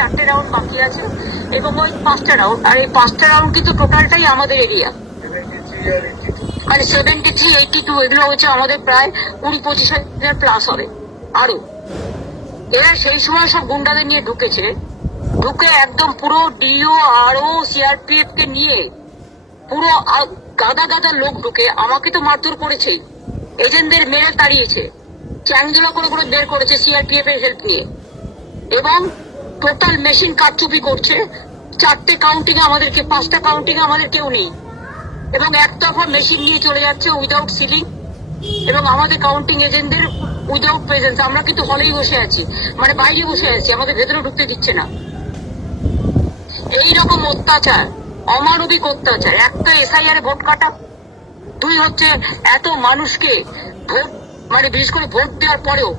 4টে round বাকি আছে এবং ওই 5টা রাউন্ড, আর এই 5টা রাউন্ড কিন্তু টোটালটাই আমাদের এরিয়া, মানে 73, 82 এগুলো হচ্ছে আমাদের প্রায় 20-25 হাজার প্লাস হবে আরো। এরা সেই সময় সব গুন্ডাদের নিয়ে ঢুকেছে, ঢুকে একদম পুরো ডিও আরও সিআরপিএফ কে নিয়ে পুরো গাদা গাদা লোক ঢুকে আমাকে তো মারধর করেছেই, এজেন্টদের মেরে তাড়িয়েছে, চ্যাংদোলা করে করে বের করেছে সিআরপিএফ এর হেল্প নিয়ে, এবং টোটাল মেশিন কারচুপি করছে। 4টে কাউন্টিং আমাদেরকে, 5টা কাউন্টিং আমাদের কেউ নেই, এবং একতরফা মেশিন নিয়ে চলে যাচ্ছে উইদাউট সিলিং, এবং আমাদের কাউন্টিং এজেন্টদের উইদাউট প্রেজেন্স। আমরা কিন্তু হলেই বসে আছি, মানে বাইরে বসে আছি, আমাদের ভেতরে ঢুকতে দিচ্ছে না। এইরকম অত্যাচার, অমানবিক অত্যাচার। একটা এসআইআর এ ভোট কাটা, 2 হচ্ছে এত মানুষকে ভোট, মানে বিশেষ করে ভোট দেওয়ার পরেও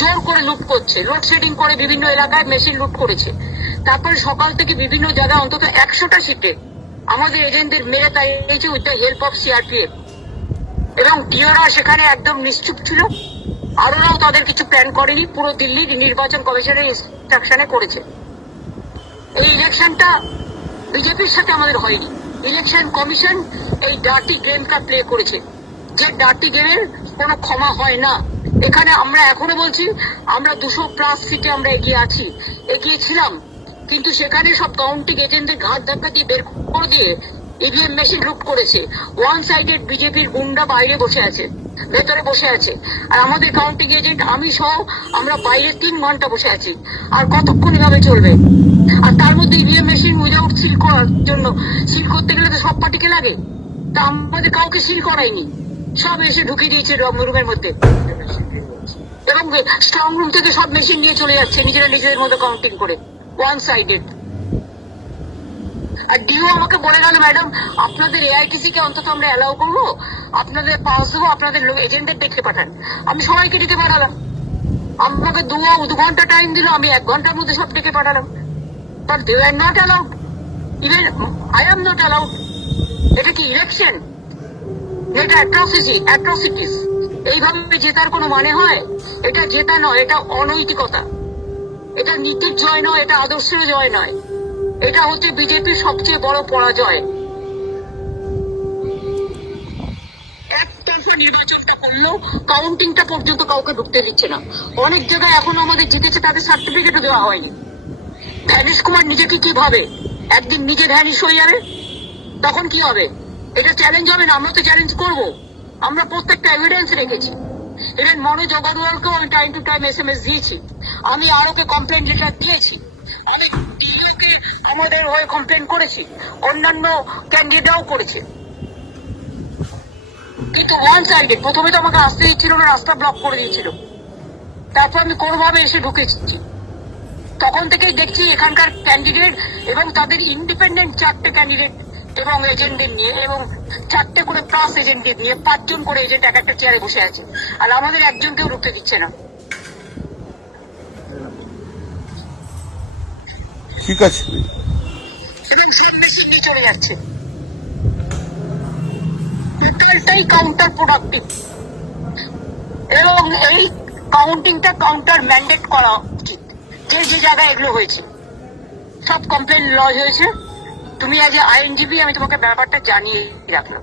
জোর করে লুট করছে, লোডশেডিং করে বিভিন্ন এলাকায় মেশিন লুট করেছে। তারপরে সকাল থেকে বিভিন্ন জায়গায় অন্তত 100টা সিটে আমাদের এজেন্টদের মেরে তাড়িয়েছে with the help of CRPF, এবং ডিওরা সেখানে একদম নিশ্চুপ ছিল। আরোরাও তাদের কিছু প্ল্যান করেনি, পুরো দিল্লির নির্বাচন কমিশনের ইনস্ট্রাকশনে করেছে। এই ইলেকশনটা বিজেপির সাথে আমাদের হয়নি, ইলেকশন কমিশন এই ডার্টি গেমটা প্লে করেছে, যে ডার্টি গেমের কোনো ক্ষমা হয় না। এখানে আমরা এখনো বলছি, আমরা 200+ সিটে আমরা এগিয়ে আছি, এগিয়েছিলাম, কিন্তু সেখানে সব কাউন্টিং এজেন্টদের ঘাট ধাক্কা দিয়ে বের করে দিয়ে ইভিএম মেশিন লুট করেছে। ওয়ান সাইডেড বিজেপির গুন্ডা বাইরে বসে আছে, ভেতরে বসে আছে, আর আমাদের কাউন্টিং এজেন্ট আমি সহ আমরা বাইরে 3 ঘন্টা বসে আছি। আর কতক্ষণ এভাবে চলবে? আর তার মধ্যে ইভিএম মেশিন উইদাউট সিল করার জন্য, সিল করতে গেলে তো সব পার্টিকে লাগে, তা আমাদের কাউকে সিল করায়নি, সব এসে ঢুকিয়ে দিয়েছে রুমের মধ্যে, এবং স্ট্রং রুম থেকে সব মেশিন নিয়ে চলে যাচ্ছে নিজেরা নিজেদের মধ্যে কাউন্টিং করে, ওয়ান সাইডেড। আর ডিও আমাকে বলে গেল, ম্যাডাম আপনাদের এআইটিসি কে অন্তত আমরা অ্যালাউ করবো, আপনাদের পাস দেবো, আপনাদের এজেন্টদের ডেকে পাঠান। আমি সবাইকে ডেকে পাঠালাম, আমাকে 2 ঘন্টা টাইম দিল, আমি 1 ঘন্টার মধ্যে সব ডেকে পাঠালাম, but they are not allowed, even I am not allowed. এটা কি ইলেকশন? এটা অ্যাট্রসিটিস। এইভাবে জেতার কোনো মানে হয়? এটা জেতা নয়, এটা অনৈতিকতা, এটা নীতির জয় নয়, এটা আদর্শের জয় নয়, এটা হচ্ছে বিজেপির সবচেয়ে বড় পরাজয়। একতরফা নির্বাচনটা করলো, কাউন্টিংটা পর্যন্ত কাউকে ঢুকতে দিচ্ছে না। অনেক জায়গায় এখনো আমাদের জিতেছে, তাদের সার্টিফিকেটও দেওয়া হয়নি। ধ্যানিশ কুমার নিজেকে কি ভাবে একদিন নিজে ধ্যানিশ হয়ে যাবে, তখন কি হবে? এটা চ্যালেঞ্জ হবে না? আমরা তো চ্যালেঞ্জ করবো, আমরা প্রত্যেকটা এভিডেন্স রেখেছি। ইভেন মনোজ অগরওয়ালকেও আমি টাইম টু টাইম SMS দিয়েছি, আমি আরোকে কমপ্লেন লেটার দিয়েছি, আমি আমাদের হয়ে কমপ্লেন করেছি, অন্যান্য ক্যান্ডিডেটও করেছে, কিন্তু ওয়ান সাইডেড। প্রথমে তো আমাকে আসতে দিচ্ছিল না, রাস্তা ব্লক করে দিয়েছিল, তারপর আমি কোনোভাবে এসে ঢুকেছি। তখন থেকেই দেখছি এখানকার ক্যান্ডিডেট এবং তাদের ইন্ডিপেন্ডেন্ট 4টে ক্যান্ডিডেট এবং এজেন্টদের নিয়ে, এবং 4টে করে প্লাস এজেন্টদের নিয়ে 5 জন করে এজেন্ট এক একটা চেয়ারে বসে আছে, আর আমাদের একজনকেও ঢুকতে দিচ্ছে না। ঠিক আছে, এবং সব মেশিন নিয়ে চলে যাচ্ছে, টোটালটাই কাউন্টার প্রোডাক্টিভ, এবং এই কাউন্টিংটা কাউন্টার ম্যান্ডেট করা উচিত। যে জায়গায় এগুলো হয়েছে সব কমপ্লেন লজ হয়েছে, তুমি আজ আইনজীবী, আমি তোমাকে ব্যাপারটা জানিয়ে রাখলাম।